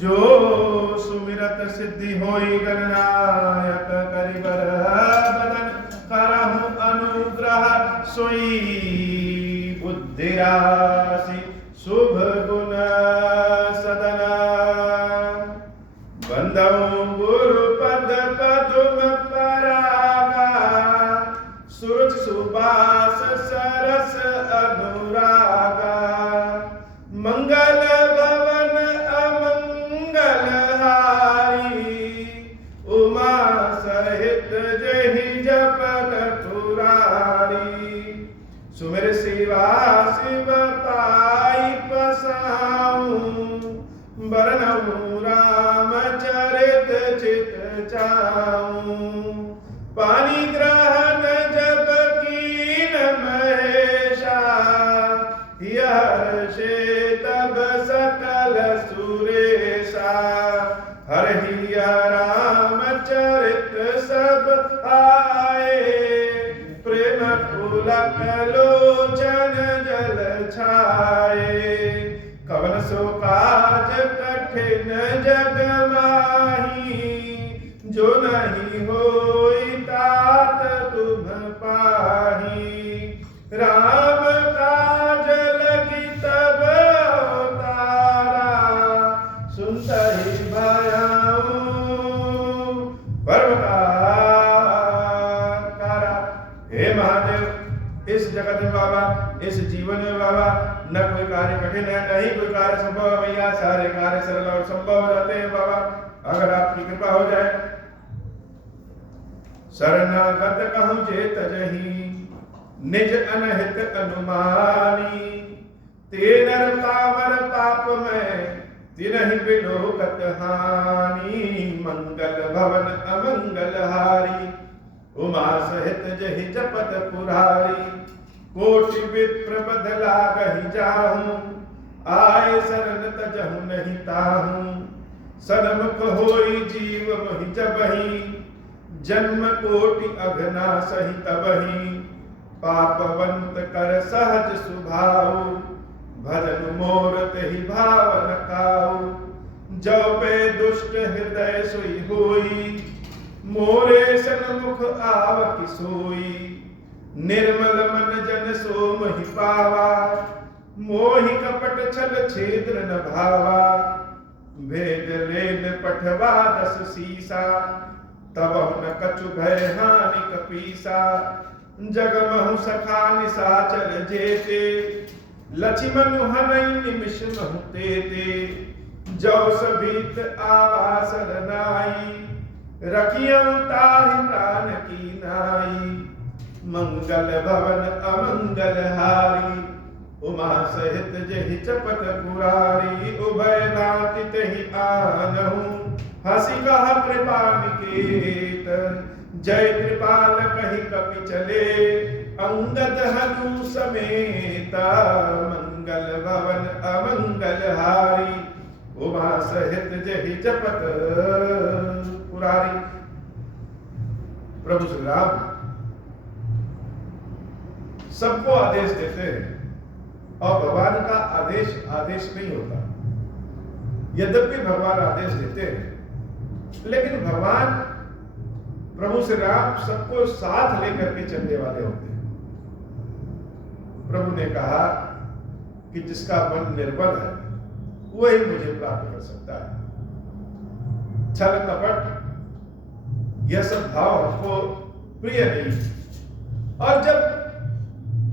जो सुमिरत सिद्धि होई गणनायक करिबर बदन करहु अनुग्रह सोई बुद्धि राशि शुभ गुण सदन बंदौ गुरु पद पदुम परागा सुरुच सुबास सरस अनुरागा मंगल भवन अमंगल हारी उमा सहित जहि जपत पुरारी सुमिर शिवा शिव पाई पसाऊं बरनऊं राम चरित चित चाऊं पानी ग्रहण जब कीन महेशा हर्षे तब सकल सुरेशा हरहिया राम चरित सब आए प्रेम पुलक लोचन जल छाए कवन सो काज कठिन जग माही जो नहीं होई तात तुम पाही राम काज लगी तब अवतारा सुनहि भयाऊं पर्वताकारा। हे महादेव इस जगत में बाबा इस जीवन में बाबा न कोई कार्य कठिन है न ही कोई कार्य संभव है भैया सारे कार्य सरल और संभव हो जाते हैं बाबा अगर आपकी कृपा हो जाए। शरणागत कहूं जे तजहि निज अनहित अनुमानी ते नर पावन पाप में तिनहि बिलोकत हानि मंगल भवन अमंगल हारी उमा सहित जहि जपत पुरारी कोटि विप्र बदला कही जाहूं आए शरण तजहु नहीं ताहूं सनमुख होई जीव मोहि जबहि जन्म कोटि अघना सही तबहि पापवंत कर सहज सुभाऊ भजन मोर तेहि भावन काऊ जो पे दुष्ट हृदय सोई होई मोरे सन्मुख आव किसोई निर्मल मन जन सो मोहि पावा मोहि कपट छल छेद्र न भावा भेद लेद पठवा दस सीसा तब न कछु भय हानि कपीसा जगमहु सखा निसाचर जेते लक्ष्मण हनई निमिष महु तेते जो सभीत आवास रनाई रखियं ताहि प्राण की नाई मंगल भवन अमंगल हारी उमा सहित जहि चपत पुरारी उभय नाति तेहि आनहु हसी कहा कृपा निकेत जय कृपाल कहि कपि चले अंगद हनु समेता मंगल भवन अमंगल हारी उमा सहित जहि जपत पुरारी। प्रभु श्री राम सबको आदेश देते हैं और भगवान का आदेश आदेश नहीं होता। यद्यपि भगवान आदेश देते हैं लेकिन भगवान प्रभु श्री राम सबको साथ लेकर के चलने वाले होते हैं। प्रभु ने कहा कि जिसका मन निर्बल है वही मुझे प्राप्त कर सकता है। छल कपट यह सब भाव हमको प्रिय नहीं। और जब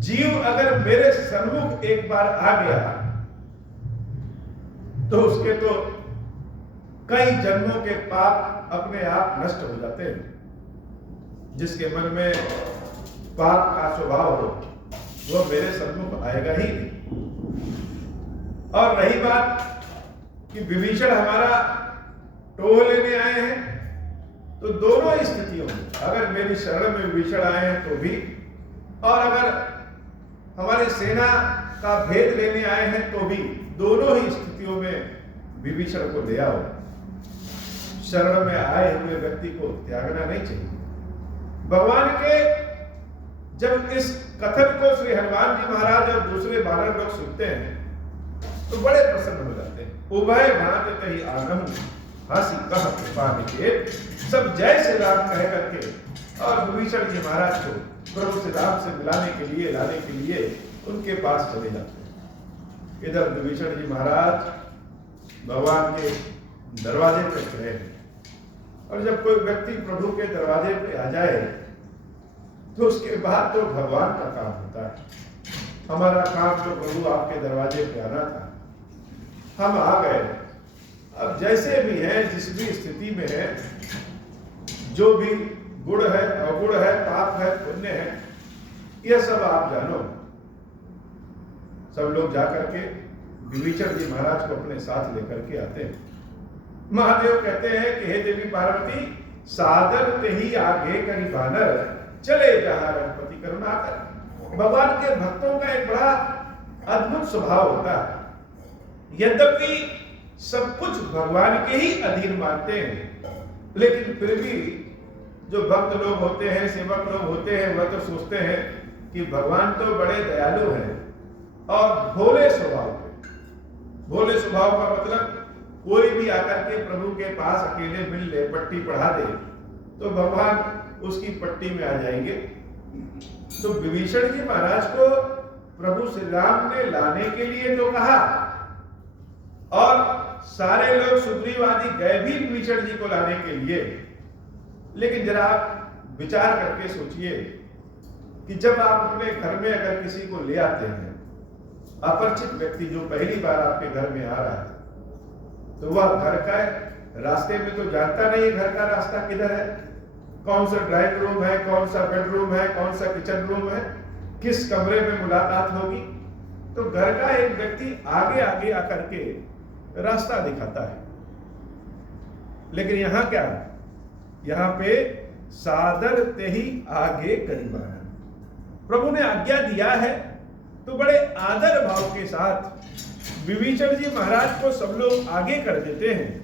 जीव अगर मेरे सन्मुख एक बार आ गया तो उसके तो कई जन्मों के पाप अपने आप नष्ट हो जाते हैं। जिसके मन में पाप का स्वभाव हो वह मेरे सन्मुख आएगा ही नहीं। और रही बात कि विभीषण हमारा टोह लेने आए हैं तो दोनों ही स्थितियों में अगर मेरी शरण में विभीषण आए हैं तो भी और अगर हमारी सेना का भेद लेने आए हैं तो भी दोनों ही स्थितियों में विभीषण को ले आओ। शरण में आए हुए व्यक्ति को त्यागना नहीं चाहिए। भगवान के जब इस कथन को श्री हनुमान जी महाराज और दूसरे वानर लोग सुनते हैं तो बड़े प्रसन्न हो जाते हैं। उभय भांत तही आनहु, हंसी कह कृपा निकेत। सब जय श्री राम कह करके और विभीषण जी महाराज को प्रभु श्री राम से मिलाने के लिए, लाने के लिए उनके पास चले जाते हैं। इधर विभीषण जी महाराज भगवान के दरवाजे पर खड़े हैं, और जब कोई व्यक्ति प्रभु के दरवाजे पे आ जाए तो उसके बाद तो भगवान का काम होता है। हमारा काम तो प्रभु आपके दरवाजे पे आना था, हम आ गए। अब जैसे भी है, जिस भी स्थिति में है, जो भी गुण है, अवगुण है, पाप है, पुण्य है, यह सब आप जानो। सब लोग जाकर के विभीषण जी महाराज को अपने साथ लेकर के आते हैं। महादेव कहते हैं कि हे देवी पार्वती, सादर ते ही आगे करी बानर, चले जहां रघुपति करुणाकर। भगवान के भक्तों का एक बड़ा अद्भुत स्वभाव होता है। यद्यपि सब कुछ भगवान के ही अधीन मानते हैं, लेकिन फिर भी जो भक्त लोग होते हैं, सेवक लोग होते हैं, वह तो सोचते हैं कि भगवान तो बड़े दयालु हैं और भोले स्वभाव के। भोले स्वभाव का मतलब कोई भी आकर के प्रभु के पास अकेले मिल ले, पट्टी पढ़ा दे, तो भगवान उसकी पट्टी में आ जाएंगे। तो विभीषण जी महाराज को प्रभु श्री राम ने लाने के लिए तो कहा, और सारे लोग सुग्रीव आदि गए भी विभीषण जी को लाने के लिए। लेकिन जरा आप विचार करके सोचिए कि जब आप अपने घर में अगर किसी को ले आते हैं, अपरिचित व्यक्ति जो पहली बार आपके घर में आ रहा है, तो वह घर का रास्ते में तो जानता नहीं है घर का रास्ता किधर है, कौन सा ड्राइंग रूम है, कौन सा बेडरूम है, कौन सा किचन रूम है, किस कमरे में मुलाकात होगी। तो घर का एक व्यक्ति आगे आगे आकर के रास्ता दिखाता है। लेकिन यहां क्या है, यहां पे सादर ते ही आगे करीबान, प्रभु ने आज्ञा दिया है तो बड़े आदर भाव के साथ विभीषण जी महाराज को सब लोग आगे कर देते हैं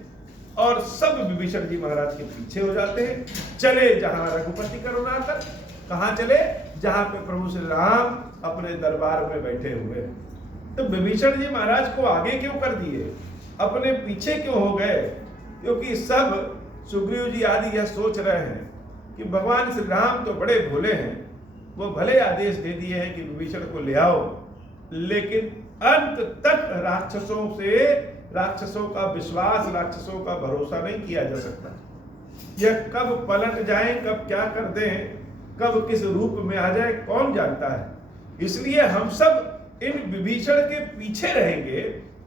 और सब विभीषण जी महाराज के पीछे हो जाते हैं। चले जहां रघुपति करुणाकर, कहां चले, जहां पे प्रभु श्री राम अपने दरबार में बैठे हुए। तो विभीषण जी महाराज को आगे क्यों कर दिए, अपने पीछे क्यों हो गए? क्योंकि सब सुग्रीव जी आदि यह सोच रहे हैं कि भगवान श्री राम तो बड़े भोले हैं, वो भले आदेश दे दिए हैं कि विभीषण को ले आओ, लेकिन अंत तक राक्षसों का विश्वास, राक्षसों का भरोसा नहीं किया जा सकता। यह कब पलट जाए, कब क्या कर दें, कब किस रूप में आ जाए, कौन जानता है। इसलिए हम सब इन विभीषण के पीछे रहेंगे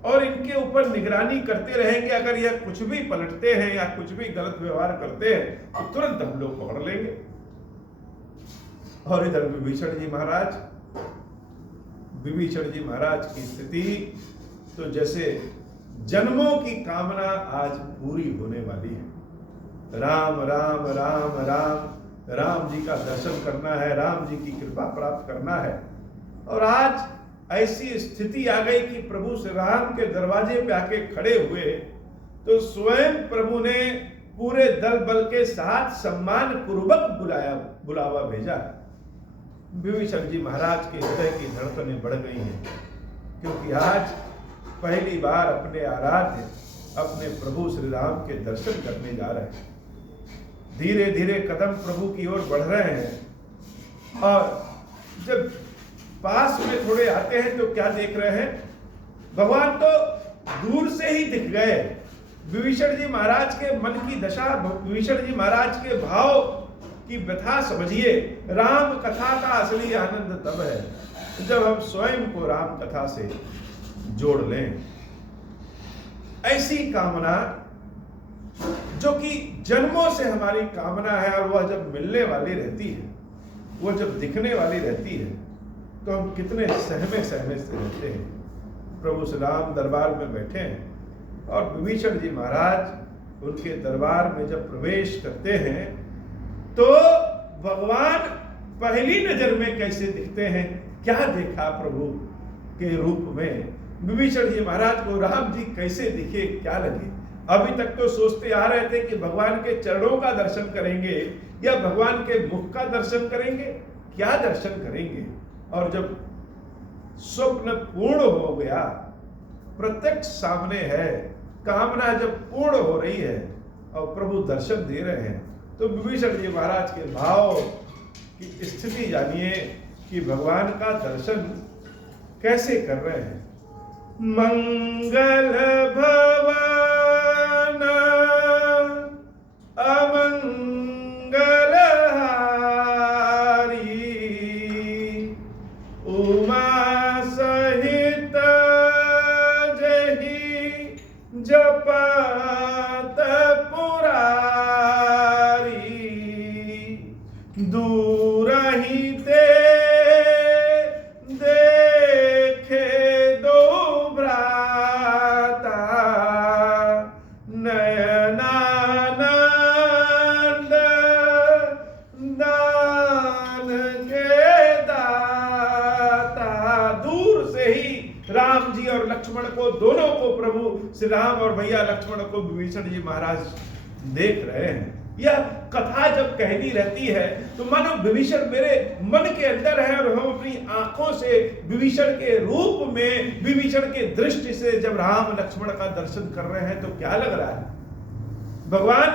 और इनके ऊपर निगरानी करते रहेंगे। अगर यह कुछ भी पलटते हैं या कुछ भी गलत व्यवहार करते हैं तो तुरंत हम लोग पकड़ लेंगे। और इधर विभीषण जी महाराज की स्थिति तो जैसे जन्मों की कामना आज पूरी होने वाली है। राम राम राम राम, राम जी का दर्शन करना है, राम जी की कृपा प्राप्त करना है। और आज ऐसी स्थिति आ गई कि प्रभु श्री राम के दरवाजे पे आके खड़े हुए तो स्वयं प्रभु ने पूरे दल बल के साथ सम्मान पूर्वक बुलावा भेजा। विभीषण जी महाराज के हृदय की धड़कनें बढ़ गई हैं, क्योंकि आज पहली बार अपने आराध्य, अपने प्रभु श्री राम के दर्शन करने जा रहे हैं। धीरे धीरे कदम प्रभु की ओर बढ़ रहे हैं और जब पास में थोड़े आते हैं तो क्या देख रहे हैं, भगवान तो दूर से ही दिख गए। विभीषण जी महाराज के मन की दशा, विभीषण जी महाराज के भाव की व्यथा समझिए। राम कथा का असली आनंद तब है जब हम स्वयं को राम कथा से जोड़ लें। ऐसी कामना जो कि जन्मों से हमारी कामना है, और वह जब मिलने वाली रहती है, वह जब दिखने वाली रहती है, तो हम कितने सहमे से रहते हैं। प्रभु श्री राम दरबार में बैठे हैं और विभीषण जी महाराज उनके दरबार में जब प्रवेश करते हैं तो भगवान पहली नजर में कैसे दिखते हैं, क्या देखा प्रभु के रूप में। विभीषण जी महाराज को राम जी कैसे दिखे, क्या लगे। अभी तक तो सोचते आ रहे थे कि भगवान के चरणों का दर्शन करेंगे या भगवान के मुख का दर्शन करेंगे, क्या दर्शन करेंगे। और जब स्वप्न पूर्ण हो गया प्रत्यक्ष सामने है, कामना जब पूर्ण हो रही है और प्रभु दर्शन दे रहे हैं, तो विभीषण जी महाराज के भाव की स्थिति जानिए कि भगवान का दर्शन कैसे कर रहे हैं। मंगल भवन अमंगल हारी, उमा सहित जही जपत पुरारी, दूर ही ते देखे दो भ्राता, नयनानंद दान के दाता। दूर से ही राम जी और लक्ष्मण को, दोनों को प्रभु श्री राम और भैया लक्ष्मण को विभीषण जी महाराज देख रहे हैं। यह कथा जब कहनी रहती है तो मानो विभीषण मेरे मन के अंदर है और हम अपनी आंखों से विभीषण के रूप में, विभीषण के दृष्टि से जब राम लक्ष्मण का दर्शन कर रहे हैं तो क्या लग रहा है? भगवान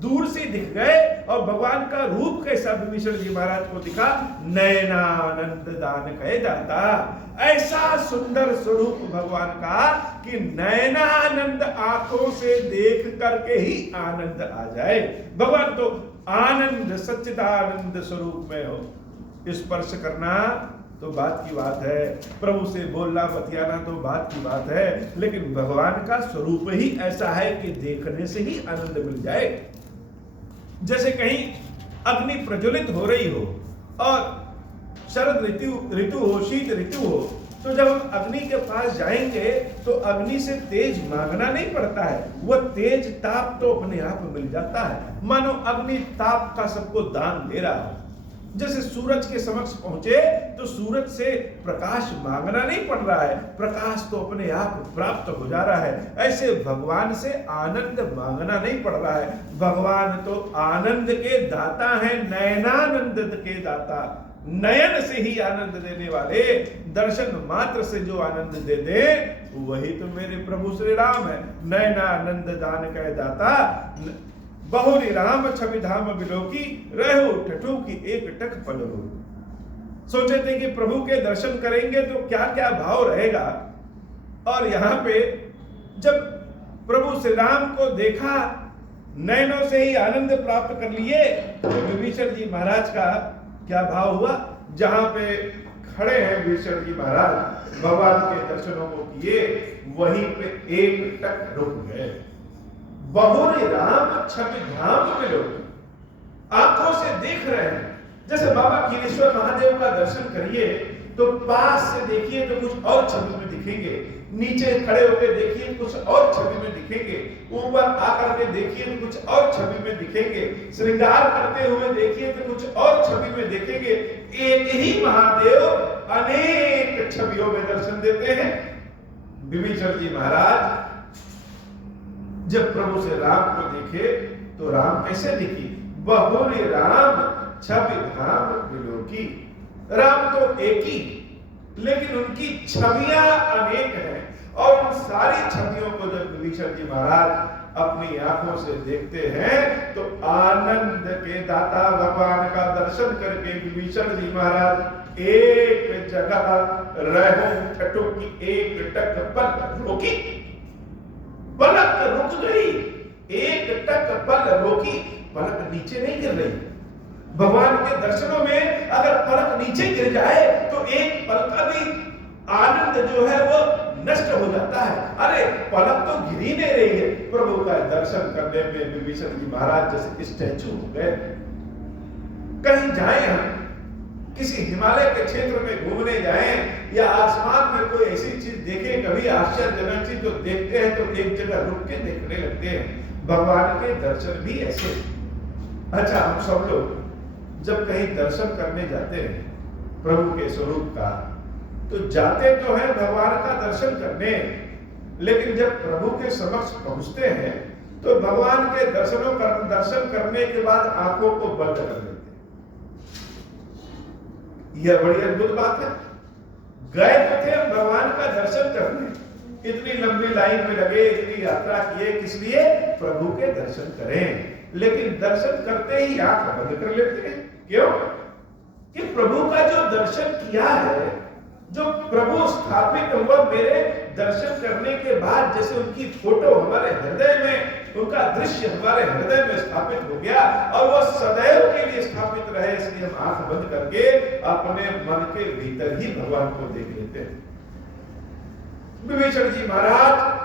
दूर से दिख गए और भगवान का रूप कैसा विभीषण जी महाराज को दिखा, नयनानंद दान कहे जाता। ऐसा सुंदर स्वरूप भगवान का कि नयनानंद, आंखों से देख करके ही आनंद आ जाए। भगवान तो आनंद सच्चिदानंद स्वरूप में हो। स्पर्श करना तो बात की बात है, प्रभु से बोलना बतियाना तो बात की बात है, लेकिन भगवान का स्वरूप ही ऐसा है कि देखने से ही आनंद मिल जाए। जैसे कहीं अग्नि प्रज्वलित हो रही हो और शरद ऋतु हो, शीत ऋतु हो, तो जब हम अग्नि के पास जाएंगे तो अग्नि से तेज मांगना नहीं पड़ता है, वह तेज ताप तो अपने आप मिल जाता है। मानो अग्नि ताप का सबको दान दे रहा है। जैसे सूरज के समक्ष पहुंचे तो सूरज से प्रकाश मांगना नहीं पड़ रहा है, प्रकाश तो अपने आप प्राप्त हो जा रहा है। ऐसे भगवान से आनंद मांगना नहीं पड़ रहा है। भगवान तो आनंद के दाता हैं, नयनानंद के दाता। नयन से ही आनंद देने वाले, दर्शन मात्र से जो आनंद दे दे वही तो मेरे प्रभु श्री राम है। नयनानंद दान कह दाता, बहुरी राम छवि धाम बिलोकी, रहो ठठू की एक टक पल हो। सोचे थे कि प्रभु के दर्शन करेंगे तो क्या क्या भाव रहेगा, और यहाँ पे जब प्रभु श्री राम को देखा, नयनों से ही आनंद प्राप्त कर लिए, तो विभीषण जी महाराज का क्या भाव हुआ। जहां पे खड़े हैं विभीषण जी महाराज, भगवान के दर्शनों को किए, वहीं पे एक टक रुक गए। बहुरी राम छवि धाम में लोग आंखों से देख रहे हैं। जैसे बाबा कीलेश्वर महादेव का दर्शन करिए तो पास से देखिए तो कुछ और छवि में दिखेंगे, नीचे खड़े होकर देखिए कुछ और छवि में दिखेंगे, ऊपर आकर के देखिए तो कुछ और छवि में दिखेंगे, श्रृंगार करते हुए देखिए तो कुछ और छवि में देखेंगे। एक ही महादेव अनेक छवियों में दर्शन देते हैं। विभीषण जी महाराज जब प्रभु से राम को देखे तो राम कैसे दिखी, बहुरी राम छवि धाम बिलोकी। राम तो एक ही, लेकिन उनकी छवियां अनेक हैं, और उन सारी छवियों को जब विभीषण जी महाराज अपनी आंखों से देखते हैं तो आनंद के दाता भगवान का दर्शन करके विभीषण जी महाराज एक जगह रहो ठठो की एक टक पल रोकी, पलक रुक गई। एक टक पल रोकी, पलक नीचे नहीं गिर रही। भगवान के दर्शनों में अगर पलक नीचे गिर जाए तो एक पल का भी आनंद जो है वो नष्ट हो जाता है। अरे पलक तो गिर ही नहीं रही है। प्रभु का दर्शन करने में विभीषण जी महाराज जैसे स्टैचू हो गए। कहीं जाए हम, किसी हिमालय के क्षेत्र में घूमने जाएं या आसमान में कोई ऐसी चीज देखें, कभी आश्चर्यजनक चीज तो देखते हैं तो एक जगह रुक के देखने लगते हैं। भगवान के दर्शन भी ऐसे। अच्छा, हम सब लोग जब कहीं दर्शन करने जाते हैं प्रभु के स्वरूप का, तो जाते तो हैं भगवान का दर्शन करने, लेकिन जब प्रभु के समक्ष पहुंचते हैं तो भगवान के दर्शन करने के बाद आंखों को बंद कर देते हैं। यह बड़ी अद्भुत बात है। गए तो थे भगवान का दर्शन करने, इतनी लंबी लाइन में लगे, इतनी यात्रा किए, किस लिए? प्रभु के दर्शन करें। लेकिन दर्शन करते ही आंख बंद कर लेते हैं। क्यों? कि प्रभु का जो दर्शन किया है, जो प्रभु स्थापित हुआ, मेरे दर्शन करने के बाद जैसे उनकी फोटो हमारे हृदय में, उनका दृश्य हमारे हृदय में स्थापित हो गया और वह सदैव के लिए स्थापित रहे, इसलिए हम आंख बंद करके अपने मन के भीतर ही भगवान को देख लेते हैं। विभीषण जी महाराज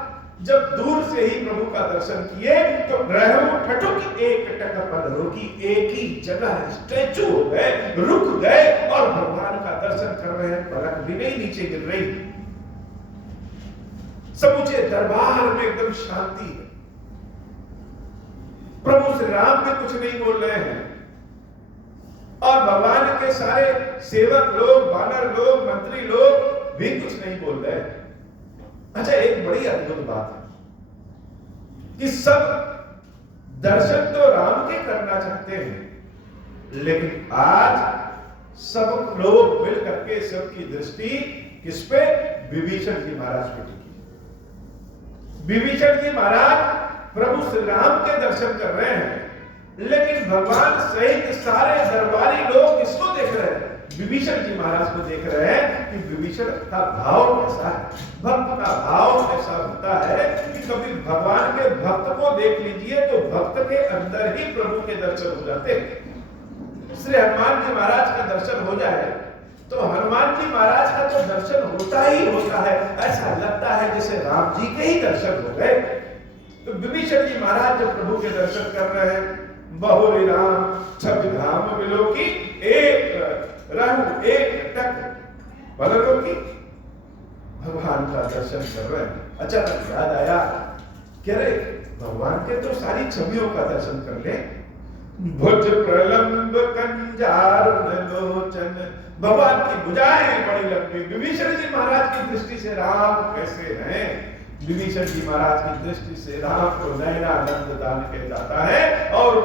जब दूर से ही प्रभु का दर्शन किए तो ग्रहों ठठुक एक टक पल रोकी, एक ही जगह स्टैचू हो गए, रुक गए और भगवान का दर्शन कर रहे हैं। पलक भी नहीं नीचे गिर रही। समूचे दरबार में एकदम शांति है। प्रभु श्री राम भी कुछ नहीं बोल रहे हैं और भगवान के सारे सेवक लोग, वानर लोग, मंत्री लोग भी कुछ नहीं बोल रहे हैं। अच्छा, एक बड़ी अद्भुत बात है कि सब दर्शन तो राम के करना चाहते हैं, लेकिन आज सब लोग मिल करके सबकी दृष्टि किस पे? विभीषण जी महाराज पे टिकी। विभीषण जी महाराज प्रभु श्री राम के दर्शन कर रहे हैं, लेकिन भगवान सहित सारे दरबारी लोग किसको देख रहे हैं? विभीषण जी महाराज को देख रहे हैं कि विभीषण का भाव कैसा है, भक्त का भाव कैसा होता है कि कभी भगवान के भक्त को देख लीजिए तो भक्त के अंदर ही प्रभु के दर्शन हो जाते हैं। श्री हनुमान जी महाराज का दर्शन हो जाए तो हनुमान जी महाराज का तो दर्शन होता ही होता है, ऐसा लगता है जैसे राम जी के ही दर्शन हो गए। तो विभीषण जी महाराज जब प्रभु के दर्शन कर रहे हैं, बहुरी राम छब धाम विलोकी, एक रहु एक टक पल रोकी, भगवान का दर्शन कर रहे हैं। अचानक याद आया, कह रहे भगवान के तो सारी छवियों का दर्शन कर ले। भुज प्रलंब कंजारुण लोचन, भगवान की भुजाएं बड़ी लंबी। विभीषण जी महाराज की दृष्टि से राम कैसे हैं? विभीषण जी महाराज की दृष्टि से राम को नयनानंद दान किया जाता है। और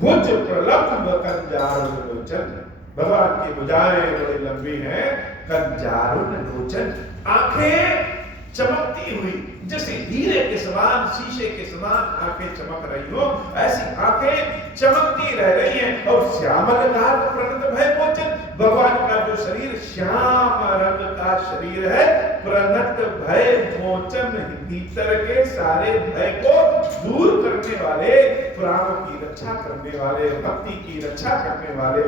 भुज प्रलंब कंजारुण लोचन, भगवान की भुजाएं बड़ी लंबी हैं। कंजारुण लोचन, आंखें चमकती हुई, जैसे हीरे के समान, शीशे के समान आंखें चमक रही हो, ऐसी आंखें चमकती रह रही हैं। और श्यामल गात्र प्रणत भय मोचन, भगवान का जो शरीर श्याम रंग का शरीर है, प्रणत भय मोचन, भीतर के सारे भय को दूर करने वाले, प्राणों की रक्षा करने वाले, भक्ति की रक्षा करने वाले,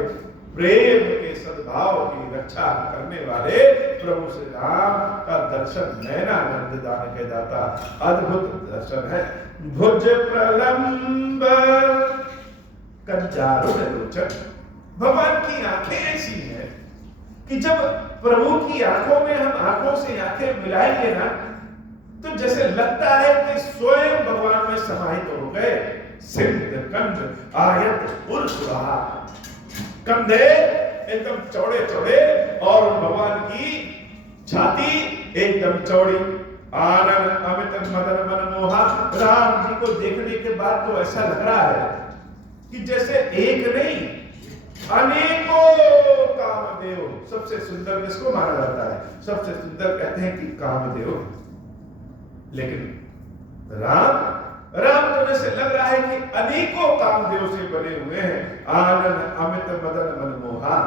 प्रेम के सद्भाव की रक्षा करने वाले प्रभु श्री राम का दर्शन नयनानंद दान के दाता अद्भुत दर्शन है। भुज प्रलंब कंजारुण लोचन, भगवान की आंखें ऐसी हैं कि जब प्रभु की आंखों में हम आंखों से आंखें मिलाएंगे ना तो जैसे लगता है कि स्वयं भगवान में समाहित हो गए। सिंध कंध आयत उर्सुहा, कंधे एकदम चौड़े चौड़े और भगवान की छाती एकदम चौड़ी। आनन अमित मदन मन मोहा, राम जी को देखने के बाद तो ऐसा लग रहा है कि जैसे एक नहीं अनेकों कामदेव। सबसे सुंदर किसको माना जाता है? सबसे सुंदर कहते हैं कि कामदेव। लेकिन राम तो जैसे लग रहा है कि अनेकों कामदेव से बने हुए हैं। आनंद अमित मदन मनमोहा,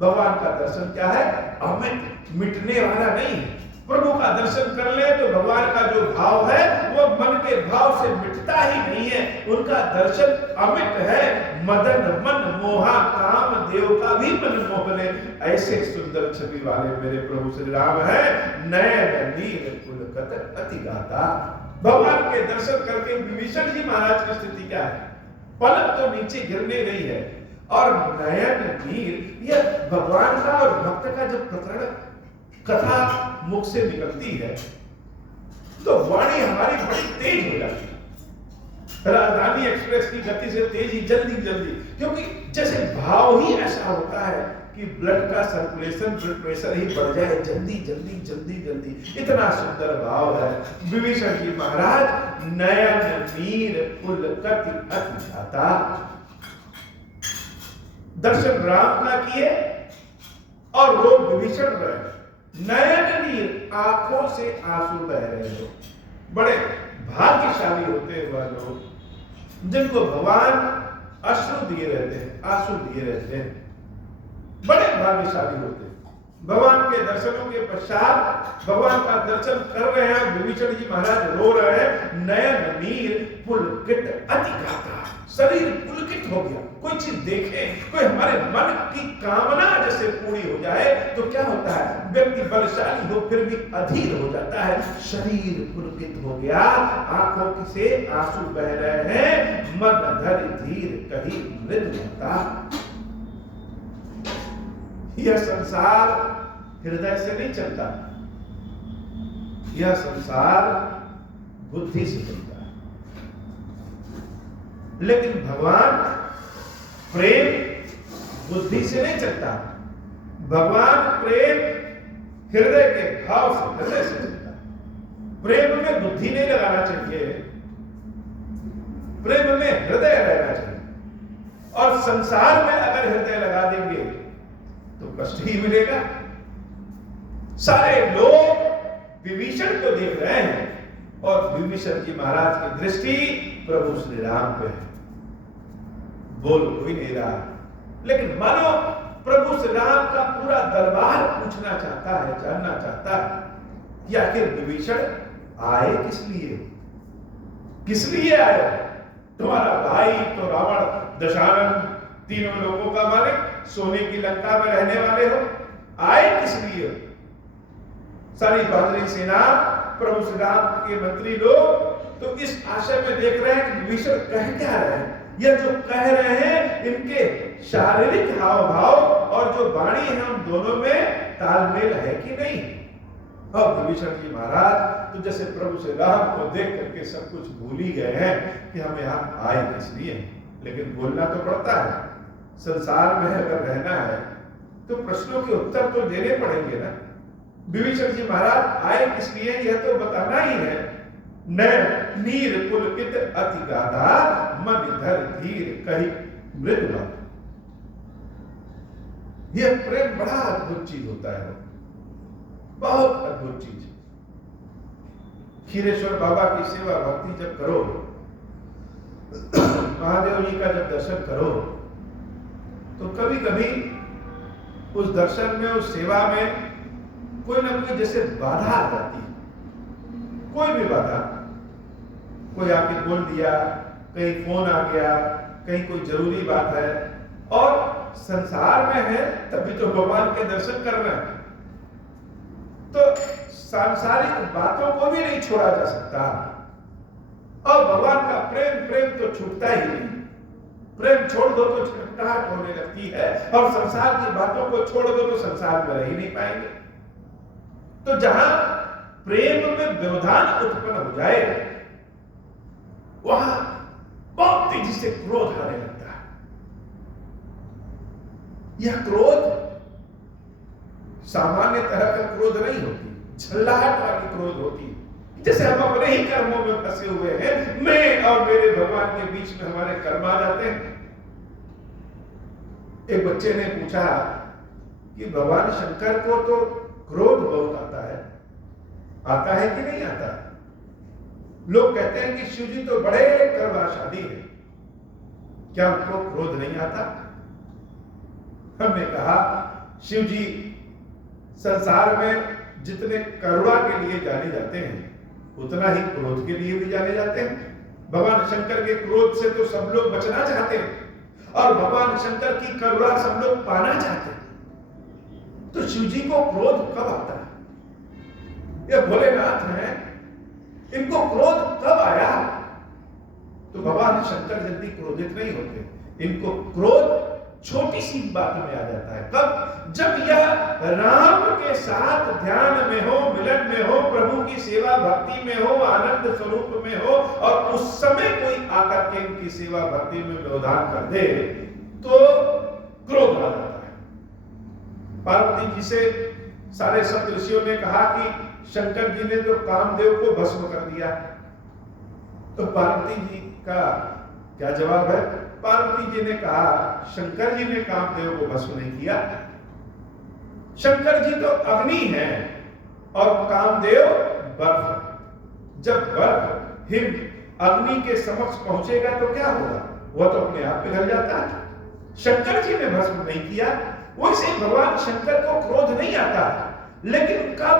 भगवान का दर्शन क्या है? अमित, मिटने वाला नहीं। प्रभु का दर्शन कर ले तो भगवान का जो भाव है वो मन के भाव से मिटता ही नहीं है। उनका दर्शन अमिट है। मदन मन मोहा, काम देव का भी मन मोह ले, ऐसे सुंदर छवि वाले मेरे प्रभु श्री राम है। नयन नीर पुलकत अति गाता, भगवान के दर्शन करके विभीषण जी महाराज की स्थिति क्या है? पलक तो नीचे गिरने रही है और नयन नीर, यह भगवान का और भक्त का जब प्रकरण कथा मुख से निकलती है तो वाणी हमारी बड़ी तेज हो जाती है। राजधानी एक्सप्रेस की गति से तेज ही, जल्दी जल्दी, क्योंकि जैसे भाव ही ऐसा होता है कि ब्लड का सर्कुलेशन, ब्लड प्रेशर ही बढ़ जाए, जल्दी जल्दी जल्दी जल्दी, इतना सुंदर भाव है। विभीषण जी महाराज नयन नीर पुलकति अति गाता, दर्शन राम का किए और लोग विभीषण रहे। नयन नीर, आंखों से आंसू बह रहे हो। बड़े भाग्यशाली होते हैं वह लोग जिनको भगवान अश्रु दिए रहते हैं, आंसू दिए रहते हैं। बड़े भाग्यशाली होते हैं। भगवान के दर्शनों के पश्चात भगवान का दर्शन कर रहे हैं, विभीषण जी महाराज रो रहे हैं। नयन नीर पुलकित अति गाता, शरीर पुलकित हो गया। कोई चीज देखे, कोई हमारे मन की कामना जैसे पूरी हो जाए तो क्या होता है, व्यक्ति बलशाली हो फिर भी अधीर हो जाता है। शरीर पुलकित हो गया, आंखों से आंसू बह रहे हैं। मन धर धीर कहीं मृदुता, यह संसार हृदय से नहीं चलता, यह संसार बुद्धि से चलता है। लेकिन भगवान प्रेम बुद्धि से नहीं चलता, भगवान प्रेम हृदय के भाव से, हृदय से चलता है। प्रेम में बुद्धि नहीं लगाना चाहिए, प्रेम में हृदय रहना चाहिए। और संसार में अगर हृदय लगा देंगे तो कष्ट ही मिलेगा। सारे लोग विभीषण को देख रहे हैं और विभीषण जी महाराज की दृष्टि प्रभु श्री राम पे है। बोल कोई नहीं रहा, लेकिन मानो प्रभु श्री राम का पूरा दरबार पूछना चाहता है, जानना चाहता है कि आखिर विभीषण आए किस लिए, किस लिए आए? तुम्हारा भाई तो रावण दशानन, तीनों लोगों का मालिक, सोने की लंका में रहने वाले हो, आए किस लिए? सारी बादरी सेना, प्रभु श्री राम के मंत्री लोग तो इस आशय में देख रहे हैं कि विभीषण कह क्या रहे हैं। यह जो कह रहे हैं इनके शारीरिक हाव भाव और जो वाणी है उन दोनों में तालमेल है कि नहीं। अब विभीषण जी महाराज तो जैसे प्रभु श्री राम को देख करके सब कुछ भूल ही गए हैं कि हम यहाँ आए किस लिए। लेकिन बोलना तो पड़ता है, संसार में अगर रहना है तो प्रश्नों के उत्तर तो देने पड़ेंगे ना। विभीषण जी महाराज आए किस लिए यह तो बताना ही है। नयन नीर पुलकित अति गाधा, मन धर धीर कही मृदु। यह प्रेम बड़ा अद्भुत चीज होता है, बहुत अद्भुत चीज। खीरेश्वर बाबा की सेवा भक्ति जब करो, महादेव जी का जब दर्शन करो तो कभी कभी उस दर्शन में, उस सेवा में कोई ना कोई जैसे बाधा आ जाती है। कोई भी बाधा, कोई आके बोल दिया, कहीं फोन आ गया, कहीं कोई जरूरी बात है, और संसार में है तभी तो भगवान के दर्शन करना है, तो सांसारिक बातों को भी नहीं छोड़ा जा सकता। और भगवान का प्रेम, प्रेम तो छूटता ही नहीं। प्रेम छोड़ दो तो छटपटाहट होने लगती है, और संसार की बातों को छोड़ दो तो संसार में रह ही नहीं पाएंगे। तो जहां प्रेम में व्यवधान उत्पन्न हो जाए वहां बहुत तेजी से क्रोध आने लगता है। यह क्रोध सामान्य तरह का क्रोध नहीं होती, झल्लाहट वाली क्रोध होती है। जैसे हम अपने ही कर्मों में फंसे हुए हैं, मैं और मेरे भगवान के बीच में हमारे कर्म आ जाते हैं। एक बच्चे ने पूछा कि भगवान शंकर को तो क्रोध बहुत आता है कि नहीं आता? लोग कहते हैं कि शिव जी तो बड़े कर्मशाली हैं, क्या उनको क्रोध नहीं आता? हमने कहा शिव जी संसार में जितने करुणा के लिए जाने जाते हैं उतना ही क्रोध के लिए भी जाने जाते हैं। भगवान शंकर के क्रोध से तो सब लोग बचना चाहते हैं और भगवान शंकर की करुणा सब लोग पाना चाहते हैं। तो शिव जी को क्रोध कब आता है? ये भोलेनाथ हैं, इनको क्रोध कब आया? तो भगवान शंकर जल्दी क्रोधित नहीं होते, इनको क्रोध छोटी सी बात में आ जाता है। कब? जब यह राम के साथ ध्यान में हो, मिलन में हो, प्रभु की सेवा भक्ति में हो, आनंद स्वरूप में हो, और उस समय कोई आकर के इनकी सेवा भक्ति में व्यवधान कर दे तो क्रोध आ जाता है। पार्वती जी से सारे सप्त ऋषियों ने कहा कि शंकर जी ने तो कामदेव को भस्म कर दिया, तो पार्वती जी का क्या जवाब है? पार्वती जी ने कहा शंकर जी ने कामदेव को भस्म नहीं किया, शंकर जी तो अग्नि है और कामदेव बर्फ है। जब बर्फ हिम अग्नि के समक्ष पहुंचेगा तो क्या होगा? वह तो अपने आप पिघल जाता है। शंकर जी ने भस्म नहीं किया। वैसे भगवान शंकर को क्रोध नहीं आता, लेकिन उनका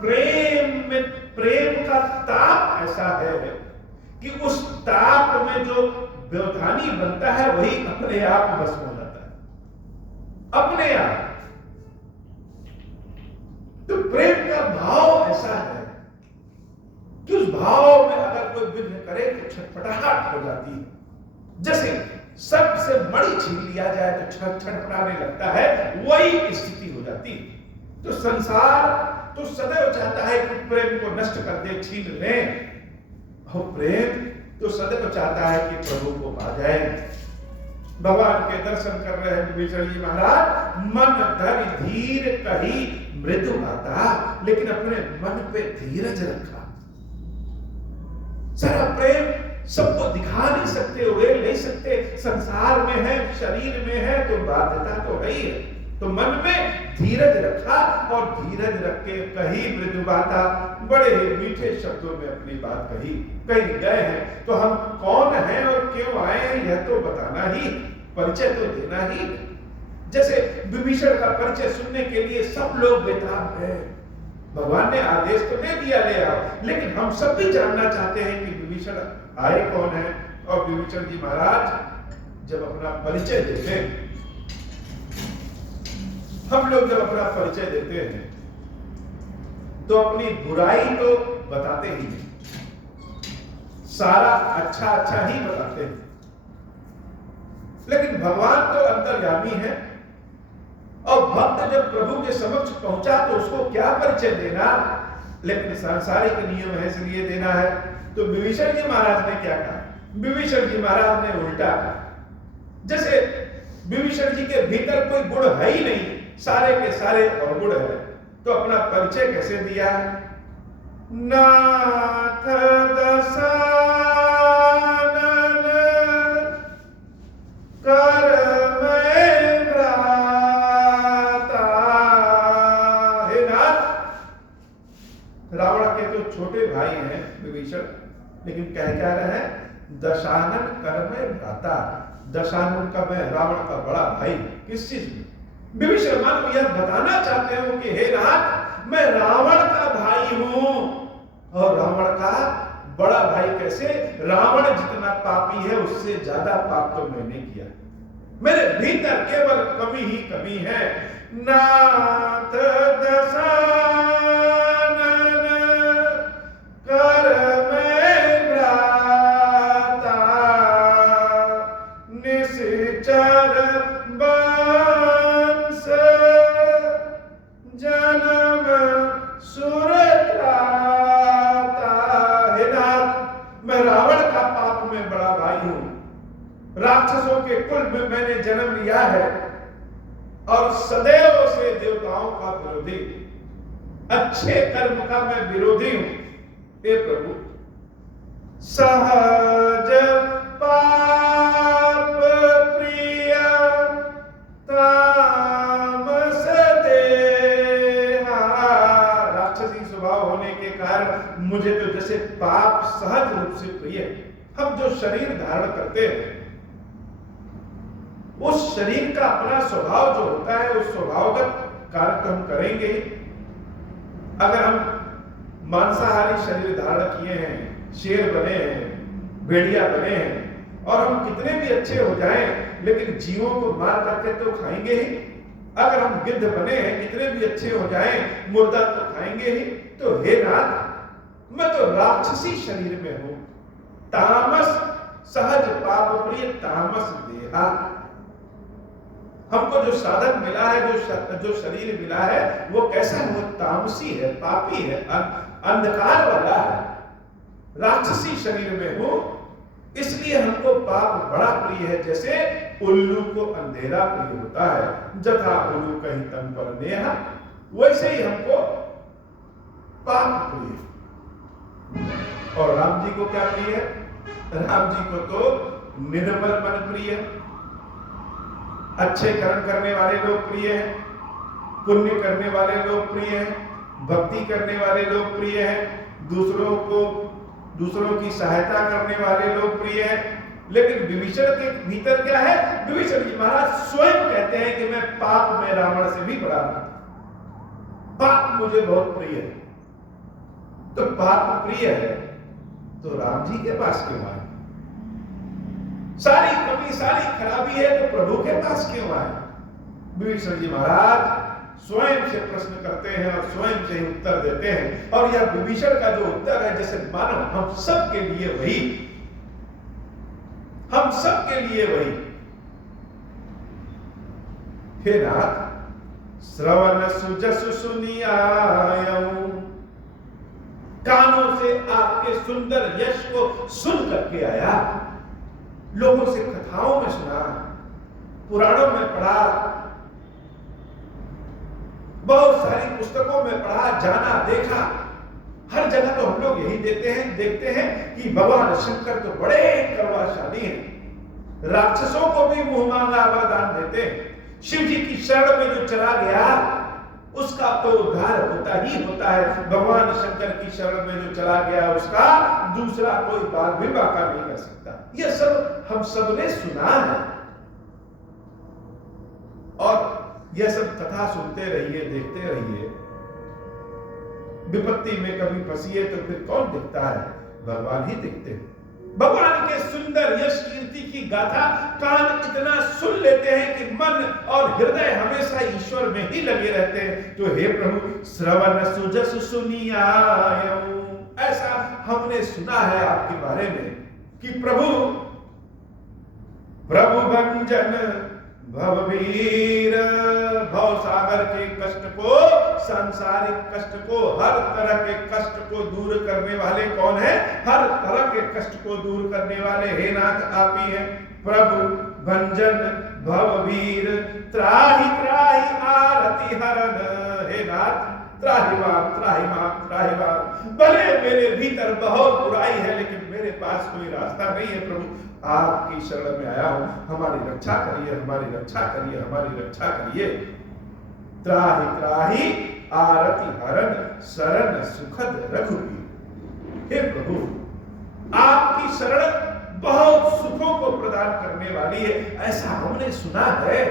प्रेम का ताप ऐसा है कि उस ताप में जो व्यवधानी बनता है वही अपने आप भस्म हो जाता है, अपने आप। तो प्रेम का भाव ऐसा है कि उस भाव में अगर कोई विघ्न करे तो छटपटाहट हो जाती है। जैसे सबसे मणि छीन लिया जाए तो छटपटाने लगता है, वही स्थिति हो जाती है। तो संसार तो सदैव चाहता है कि प्रेम को नष्ट कर दे, छीन ले। और प्रेम तो सदैव चाहता है कि प्रभु को पा जाए। भगवान के दर्शन कर रहे हैं विभीषण जी महाराज, मन धरि धीर कही मृदु बाता, लेकिन अपने मन पे धीरज रखा। सारा प्रेम सबको दिखा नहीं सकते, उड़ेल नहीं सकते, संसार में है, शरीर में है, तो बाध्यता तो है ही है। तो मन में धीरज रखा और धीरज रख के कही मृदु बाता, बड़े ही मीठे शब्दों में अपनी बात कही। कहीं गए हैं तो हम कौन हैं और क्यों आए हैं यह तो बताना ही, परिचय तो देना ही। जैसे विभीषण का परिचय सुनने के लिए सब लोग बेताब हैं। भगवान ने आदेश तो दे दिया ले आओ, लेकिन हम सब भी जानना चाहते हैं कि विभीषण आए कौन है। और विभीषण जी महाराज जब अपना परिचय देते हैं, हम लोग जब अपना परिचय देते हैं तो अपनी बुराई तो बताते ही नहीं, सारा अच्छा अच्छा ही बताते हैं। लेकिन भगवान तो अंतर्यामी है और भक्त जब प्रभु के समक्ष पहुंचा तो उसको क्या परिचय देना, लेकिन सांसारिक नियम है इसलिए देना है। तो विभीषण जी महाराज ने क्या कहा? विभीषण जी महाराज ने उल्टा कहा। जैसे विभीषण जी के भीतर कोई गुण है ही नहीं, सारे के सारे अवगुण है, तो अपना परिचय कैसे दिया? नाथ दशानन कर मैं भ्राता। हे नाथ, रावण के तो छोटे भाई हैं विभीषण, लेकिन कह क्या रहे हैं? दशानन कर मैं भ्राता। दशानन का मैं रावण का बड़ा भाई। किस चीज में? विभीषण मानो यह बताना चाहते हो कि हे नाथ, मैं रावण का भाई हूं। और रावण का बड़ा भाई कैसे? रावण जितना पापी है उससे ज्यादा पाप तो मैंने किया। मेरे भीतर केवल कमी ही कमी है। नाथ दशानन कर मैं भ्राता, निश्चर वंश जन्म सुरत्राता। हे नाथ, मैं रावण का पाप में बड़ा भाई हूं, राक्षसों के कुल में मैंने जन्म लिया है और सदैव से देवताओं का विरोधी, अच्छे कर्म का मैं विरोधी हूं। हे प्रभु, सहज पाप प्रिय तामस देहा। राक्षसी स्वभाव होने के कारण मुझे तो जैसे पाप सहज रूप से प्रिय है। हम जो शरीर धारण करते हैं उस शरीर का अपना स्वभाव जो होता है, उस स्वभावगत कार्य तो हम करेंगे। अगर हम मांसाहारी शरीर धारण किए हैं, शेर बने हैं, भेड़िया बने हैं, और हम कितने भी अच्छे हो जाएं, लेकिन जीवों को मार करके तो खाएंगे ही। अगर हम गिद्ध बने हैं, कितने भी अच्छे हो जाएं, मुर्दा तो खाएंगे ही। तो हे नाथ, मैं तो राक्षसी शरीर में हूं, तामस, सहज पाप प्रिय तामस देहा। हमको जो साधन मिला है, जो शरीर मिला है, वो कैसा है? वो तामसी है, पापी है, अंधकार वाला है, राक्षसी शरीर में हूं, इसलिए हमको पाप बड़ा प्रिय है। जैसे उल्लू को अंधेरा प्रिय होता है, जथा उल्लू कहीं तन पर नेहा, वैसे ही हमको पाप प्रिय है। और राम जी को क्या प्रिय है? राम जी को तो निर्मल मन प्रिय है, अच्छे कर्म करने वाले लोग प्रिय हैं। पुण्य करने वाले लोग प्रिय हैं, भक्ति करने वाले लोग प्रिय हैं, दूसरों की सहायता करने वाले लोग प्रिय हैं। लेकिन विभीषण के भीतर क्या है? विभीषण जी महाराज स्वयं कहते हैं कि मैं पाप में रावण से भी बड़ा हूं, पाप मुझे बहुत प्रिय है। तो पाप प्रिय है तो राम जी के पास क्यों आए? सारी कमी सारी खराबी है तो प्रभु के पास क्यों आए? विभीषण जी महाराज स्वयं से प्रश्न करते हैं और स्वयं से ही उत्तर देते हैं। और यह विभीषण का जो उत्तर है जैसे मानो हम सब के लिए वही, हम सब के लिए वही। हे नाथ, श्रवण सुजसु सुनियायऊ, कानों से आपके सुंदर यश को सुन करके आया, लोगों से कथाओं में सुना, पुराणों में पढ़ा, बहुत सारी पुस्तकों में पढ़ा, जाना, देखा। हर जगह तो हम लोग यही देखते हैं कि भगवान शंकर तो बड़े करुणाशाली हैं, राक्षसों को भी मुंह मांगा वरदान देते हैं। शिव जी की शरण में जो चला गया उसका तो उद्धार होता ही होता है। भगवान शंकर की शरण में जो चला गया उसका दूसरा कोई बाल भी बाका नहीं कर सकता। यह सब हम सब ने सुना है और यह सब कथा सुनते रहिए, देखते रहिए। विपत्ति में कभी फंसिए तो फिर कौन दिखता है? भगवान ही दिखते हैं। भगवान के सुंदर यश कीर्ति की गाथा कान इतना सुन लेते हैं कि मन और हृदय हमेशा ईश्वर में ही लगे रहते हैं। तो हे प्रभु, श्रवण सुजसु सुनियायऊ, ऐसा हमने सुना है आपके बारे में कि प्रभु भंजन भववीर, भव सागर के कष्ट को, सांसारिक कष्ट को, हर तरह के कष्ट को दूर करने वाले कौन है? हर तरह के कष्ट को दूर करने वाले हे नाथ आप ही हैं। प्रभु भंजन भववीर, त्राहि त्राहि आरति हरन, हे नाथ त्राहि माम त्राहि माम त्राहि माम। भले मेरे भीतर बहुत बुराई है लेकिन मेरे पास कोई रास्ता नहीं है प्रभु, आपकी शरण में आया हूं, हमारी रक्षा करिए, हमारी रक्षा करिए, हमारी रक्षा करिए। त्राहि त्राहि आरति हरन, शरण सुखद रघुवीर। हे प्रभु, आपकी शरण बहुत सुखों को प्रदान करने वाली है, ऐसा हमने सुना है,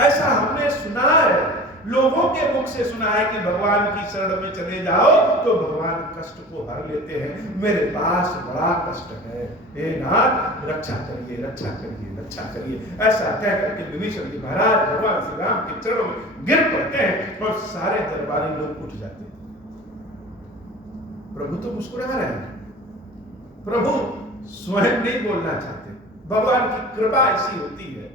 ऐसा हमने सुना है, लोगों के मुख से सुना है कि भगवान की शरण में चले जाओ तो भगवान कष्ट को हर लेते हैं। मेरे पास बड़ा कष्ट है, हे नाथ रक्षा करिए, रक्षा करिए, रक्षा करिए। ऐसा कह करके विभीषण जी महाराज भगवान श्री राम के चरणों में गिर पड़ते हैं और सारे दरबारी लोग उठ जाते हैं। प्रभु तो मुस्कुरा रहे हैं, प्रभु स्वयं नहीं बोलना चाहते। भगवान की कृपा ऐसी होती है,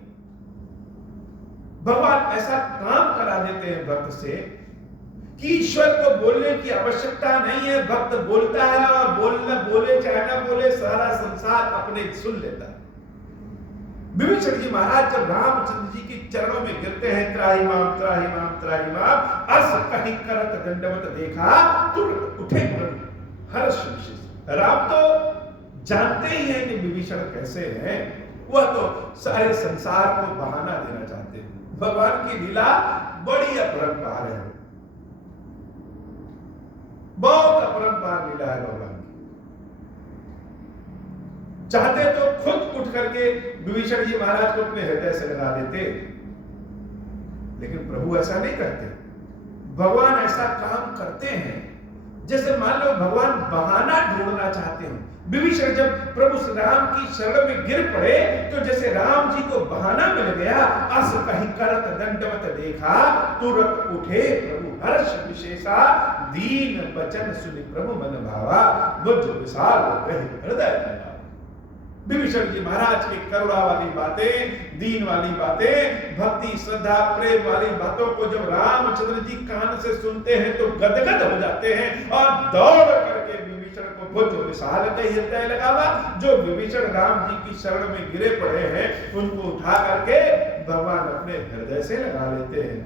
भगवान ऐसा काम करा देते हैं भक्त से कि ईश्वर को बोलने की आवश्यकता नहीं है। भक्त बोलता है और बोले चाहे ना बोले, सारा संसार अपने सुन लेता है। विभीषण जी महाराज जब रामचंद्र जी के चरणों में गिरते हैं, त्राहि माम त्राहि माम त्राहि माम, अस कहि करत दंडवत देखा, तुरंत उठे प्रभु हर्ष विशेष। राम तो जानते ही हैं कि विभीषण कैसे हैं, वह तो सारे संसार को बहाना देना चाहते हैं। भगवान की लीला बड़ी अपरंपार है, बहुत अपरंपार लीला है भगवान की। चाहते तो खुद उठ करके विभीषण जी महाराज को अपने हृदय से लगा देते, लेकिन प्रभु ऐसा नहीं करते। भगवान ऐसा काम करते हैं जैसे मान लो भगवान बहाना ढूंढना चाहते हो। विभीषण जब प्रभु श्री राम की शरण में गिर पड़े तो जैसे राम जी को बहाना मिल गया, अस कहि करत दंडवत देखा, तुरंत उठे प्रभु हर्ष विशेषा, दीन वचन सुनि प्रभु मन भावा, बुझ विशाल कहि हृदय लगा। विभीषण जी महाराज की करुणा वाली बातें, दीन वाली बातें, भक्ति श्रद्धा प्रेम वाली बातों को जब रामचंद्र जी कान से सुनते हैं तो गदगद हो जाते हैं और दौड़ करके विभीषण को बुझ विशाल कहि हृदय लगावा। जो विभीषण राम जी की शरण में गिरे पड़े हैं उनको उठा करके भगवान अपने हृदय से लगा लेते हैं।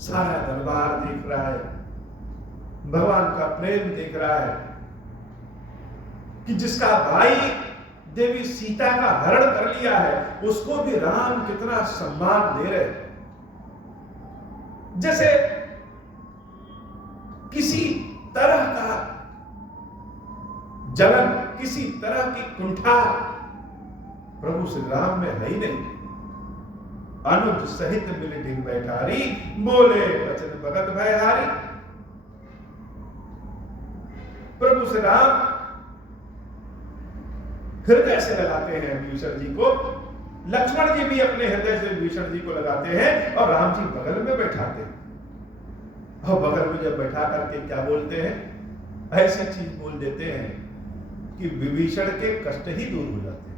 सारा दरबार देख रहा है, भगवान का प्रेम देख रहा है कि जिसका भाई देवी सीता का हरण कर लिया है, उसको भी राम कितना सम्मान दे रहे। जैसे किसी तरह का जलन, किसी तरह की कुंठा प्रभु श्री राम में है ही नहीं। अनुज सहित मिल ढिग बैठारी, बोले बचन भगत भयहारी। प्रभु श्री राम हृदय से लगाते हैं विभीषण जी को, लक्ष्मण जी भी अपने हृदय से विभीषण जी को लगाते हैं और राम जी बगल में बैठाते हैं। और बगल में जब बैठा करके क्या बोलते हैं, ऐसी चीज बोल देते हैं कि विभीषण के कष्ट ही दूर हो जाते हैं।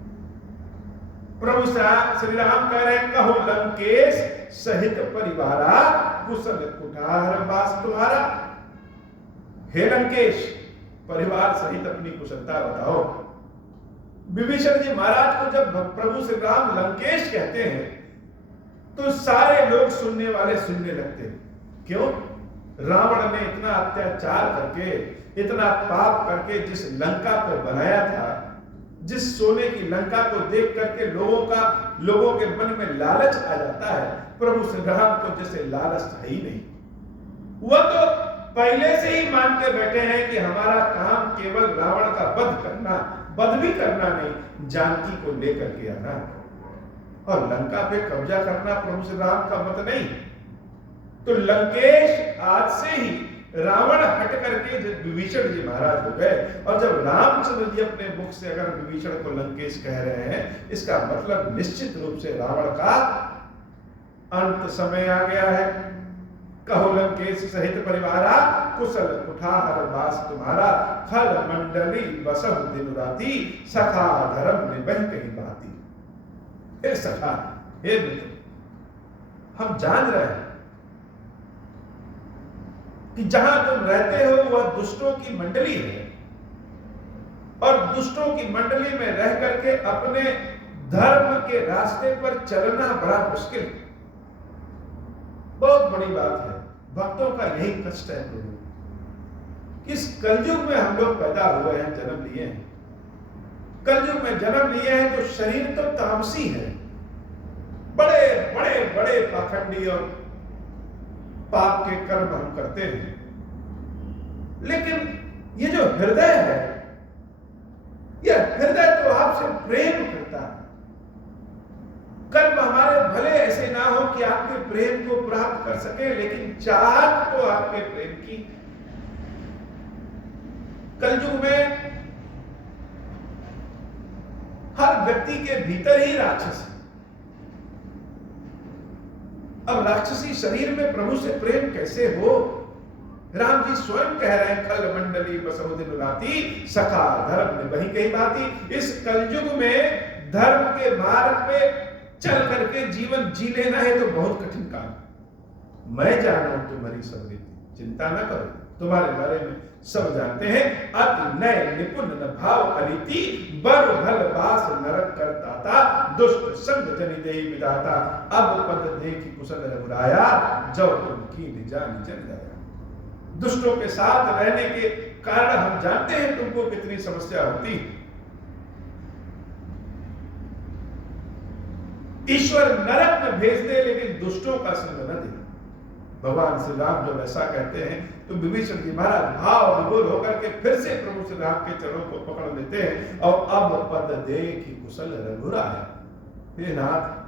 प्रभु श्री राम कह रहे हैं, कहो लंकेश सहित परिवारा, कुशल कुठार वास तुम्हारा। हे लंकेश, परिवार सहित अपनी कुशलता बताओ। विभीषण जी महाराज को जब प्रभु श्री राम लंकेश कहते हैं तो सारे लोग सुनने वाले सुनने लगते हैं। क्यों? रावण ने इतना अत्याचार करके, इतना पाप करके जिस लंका को बनाया था, जिस सोने की लंका को देख करके लोगों के मन में लालच आ जाता है, प्रभु श्री राम को जैसे लालच है ही नहीं। वह तो पहले से ही मान के बैठे हैं कि हमारा काम केवल रावण का वध करना, वध भी करना नहीं, जानकी को लेकर के आना और लंका पे कब्जा करना प्रभु श्री राम का मत नहीं। तो लंकेश आज से ही रावण हट करके विभीषण जी महाराज हो गए। और जब रामचंद्र जी अपने मुख से अगर विभीषण को लंकेश कह रहे हैं, इसका मतलब निश्चित रूप से रावण का अंत समय आ गया है। कहो लंकेश सहित परिवारा, कुशल कुठार वास तुम्हारा। खल मंडली बसहु दिन राती, सखा धर्म निबह कहीं बाती। हे सखा, हे मित्र, हम जान रहे हैं कि जहां तुम रहते हो वह दुष्टों की मंडली है, और दुष्टों की मंडली में रह करके अपने धर्म के रास्ते पर चलना बड़ा मुश्किल है। बहुत बड़ी बात है। भक्तों का यही कष्ट है प्रभु। इस कलयुग में हम लोग पैदा हुए हैं, जन्म लिए हैं। कलयुग में जन्म लिए हैं तो शरीर तो तामसी है, बड़े बड़े बड़े पाखंडी और पाप के कर्म हम करते हैं। लेकिन ये जो हृदय है, यह हृदय तो आपसे प्रेम करता है। कर्म हमारे भले ऐसे ना हो कि आपके प्रेम को प्राप्त कर सके, लेकिन चाहत तो आपके प्रेम की। कलयुग में हर व्यक्ति के भीतर ही राक्षस है। अब राक्षसी शरीर में प्रभु से प्रेम कैसे हो? राम जी स्वयं कह रहे हैं, खल मंडली बसहु दिन राती, सखा धर्म निबहि कहीं बाती। इस कलयुग में धर्म के मार्ग पे चल करके जीवन जी लेना है तो बहुत कठिन काम। मैं जाना हूं तुम्हारी सब रीति, चिंता न करो, तुम्हारे बारे में सब जानते हैं। अति नय निपुण न भाव अलिति, बर भल बास नरक करता, दुष्ट संग जनि देहि विधाता। अब पद देखि कुशल रघुराया, जब तुम कीन जानि जन जाया। दुष्टों के साथ रहने के कारण हम जानते हैं तुमको कितनी समस्या होती। ईश्वर नरक में भेज दे लेकिन दुष्टों का संग न दे। भगवान श्री राम जब ऐसा कहते हैं तो विभीषण जी महाराज भाव विभोर होकर के फिर से प्रभु श्री राम के चरणों को पकड़ लेते हैं और अब पद देखि कुशल रघुराया। हे नाथ,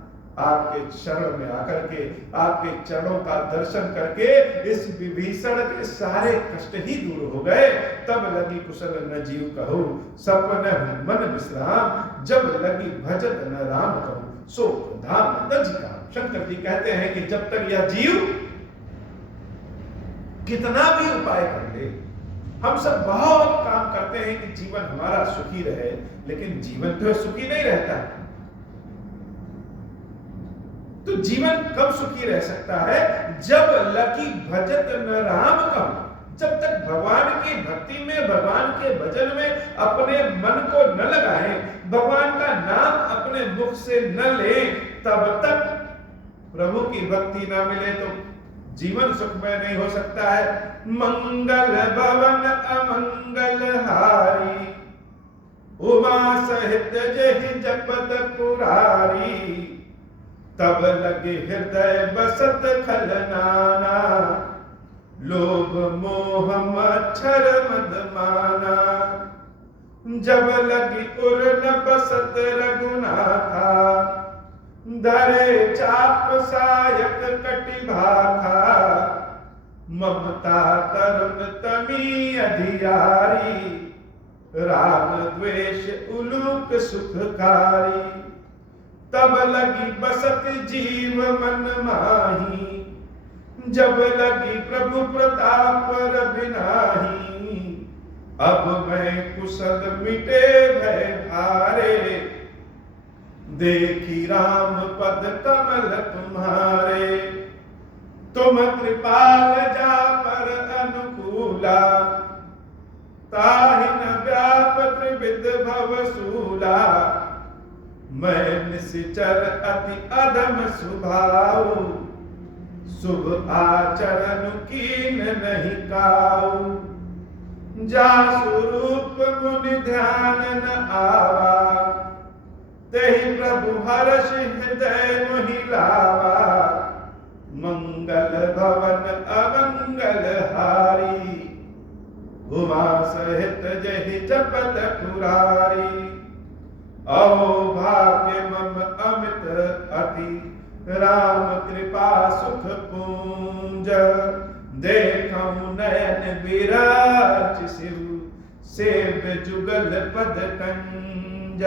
आपके चरण में आकर के, आपके चरणों का दर्शन करके इस विभीषण के सारे कष्ट ही दूर हो गए। तब लगी कुशल न जीव कहूं, सपन मन विश्राम। जब लगी भजत न राम कहूं, सो धाम तज काम। शंकर जी कहते हैं कि जब तक यह जीव कितना भी उपाय कर ले, हम सब बहुत काम करते हैं कि जीवन हमारा सुखी रहे, लेकिन जीवन तो सुखी नहीं रहता। तो जीवन कब सुखी रह सकता है? जब लगी भजत न राम कहूं। जब तक भगवान की भक्ति में, भगवान के भजन में अपने मन को न लगाएं, भगवान का नाम अपने मुख से न ले, तब तक प्रभु की भक्ति न मिले तो जीवन सुखमय नहीं हो सकता है। मंगल भवन अमंगल हारी, उमा सहित जहि जपत पुरारी, तब लगे हृदय बसत खल नाना, लोभ मोह मच्छर मद माना। जब लगी उर न बसत रघुनाथा, धरे चाप सायक कटि भाखा। ममता तरुण तमी अधियारी, राग द्वेष उलूक सुखकारी। तब लगी बसत जीव मन माही, जब लगी प्रभु प्रताप रबिनाही। अब मैं कुशल मिटे भय भारे, देखी राम पद कमल तुम्हारे। तुम कृपाल जा पर अनुकूला, ताहि न व्याप त्रिविध भवसूला। मैं निश्चर अति अधम स्वभाव, शुभ आचरण कीन नहीं काऊ। जासु रूप मुनि ध्यान न आवा, तेहि प्रभु हर्ष हृदय मोहि लावा। मंगल भवन अमंगल हारी, उमा सहित जहि जपत पुरारी। अहो भाग्य मम अमित अति, राम कृपा सुख पूंज। देखऊं नयन विराज शिव, सेव्य जुगल पद कंज।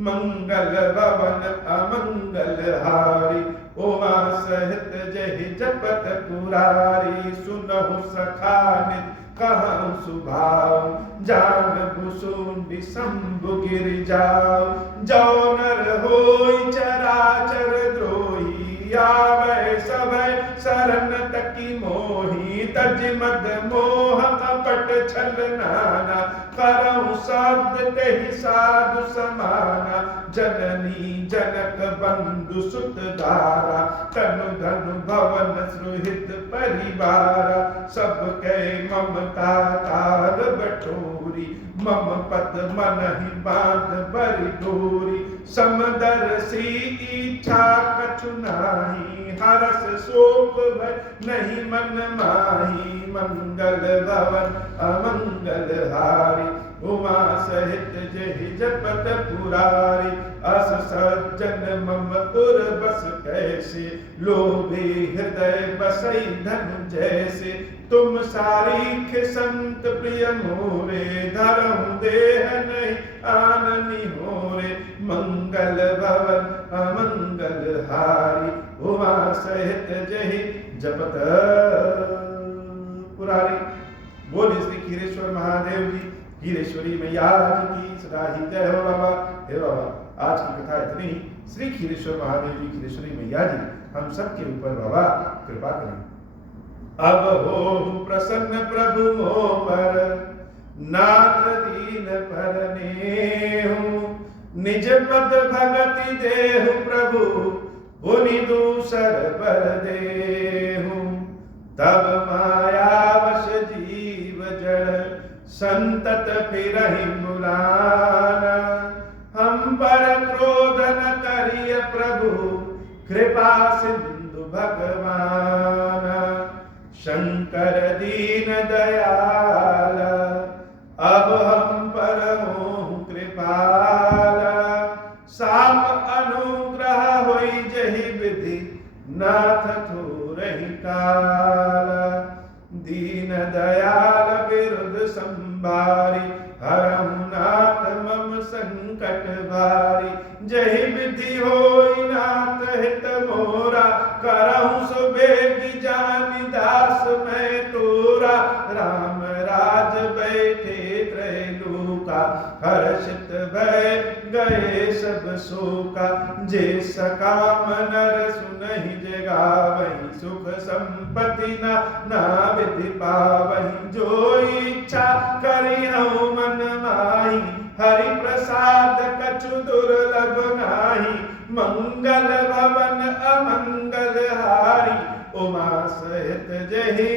मंगल भवन अमंगल हारी, उमा सहित जहि जपत पुरारी। सुनहु सखा नित कहऊं सुभाव, जान भुसुंडी शंभु गिर जाओ। जो नर होई चराचर द्रोही, आवे सभय शरण तकी मोही। तज मद मोह कपट छल नाना, करऊं साध तेहि साधु समाना। जननी जनक बंधु सुत दारा, तनु धनु भवन सुहित परिवारा। सब कै ममता तार बटोरी, मम पद मनहि बांध बरि डोरी। समदर्शी इच्छा कछु नाहि, हरस शोक भय नहीं मन माही। मंगल भवन अमंगल हारी, उमा सहित जहि जपत पुरारी। अस सज्जन मम उर बस कैसे, लोभी हृदय बसई धनु जैसे। तुम सारीख संत प्रिय मोरे, धरहु देह नहीं आननी होरे। मंगल भवन अमंगल हारी, उमा सहित जहि जपत पुरारी। बोल श्री खीरेश्वर महादेव जी, खीरेश्वरी मैया की सदा ही जय हो बाबा। हे बाबा, आज की कथा इतनी ही। श्री खीरेश्वर महादेव जी, खीरेश्वरी मैया जी हम सबके ऊपर बाबा कृपा करें। अब हो प्रसन्न प्रभु मोह पर, नाथ दीन पर नेहु। निज पद भगति देहु प्रभु, पुनि दूसर बर देहु। तब माया वश जीव जड़, संतत फिरहि बुलाना। हम पर क्रोध न करिय प्रभु, कृपा सिंधु भगवान। शंकर दीन दयाल, अब हम पर हों कृपाल। साप अनुग्रह होई जहि विधि, नाथ थोरहि काल। दीन दयाल विरुद्ध संभारी, हरहु नाथ मम संकट भारी। जहि विधि होई नाथ हित मोरा, करहु सो बेगी जानि दास मैं तोरा। राम राज बैठे त्रैलोका, हर्षित भय गए सब शोका। जे सकाम नर सुनहि जगावहि, सुख संपत्ति ना विधि पावहि। जो इच्छा करिहउ मन माही, हरि प्रसाद कछु दुर्लभ नाही। मंगल भवन अमंगल हारी, उमा सहित जहि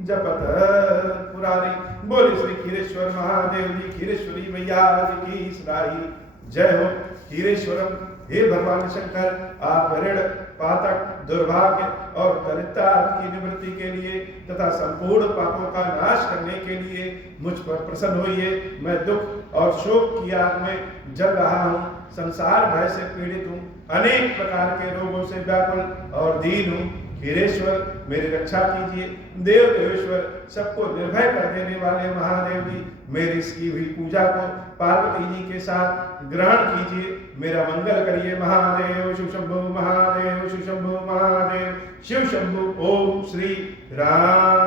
जपत त्रिपुरारी। बोले श्री खीरेश्वर महादेव जी, खीरेश्वरी मैया की सराही जय हो। खीरेश्वरम, हे भगवान शंकर, आप ऋण, पातक, दुर्भाग्य और दरिद्रता की निवृत्ति के लिए तथा संपूर्ण पापों का नाश करने के लिए मुझ पर प्रसन्न होइए। मैं दुख और शोक की आग में जल रहा हूँ, संसार भय से पीड़ित हूँ, अनेक प्रकार के रोगों से व्याकुल और दीन हूँ। खीरेश्वर, मेरी रक्षा कीजिए। देव देवेश्वर, सबको निर्भय कर देने वाले महादेव जी, मेरी इसकी हुई पूजा को पार्वती जी के साथ ग्रहण कीजिए। मेरा मंगल करिए महादेव। शिव शंभु महादेव, शिव शंभु महादेव, शिव शंभु। ओम श्री राम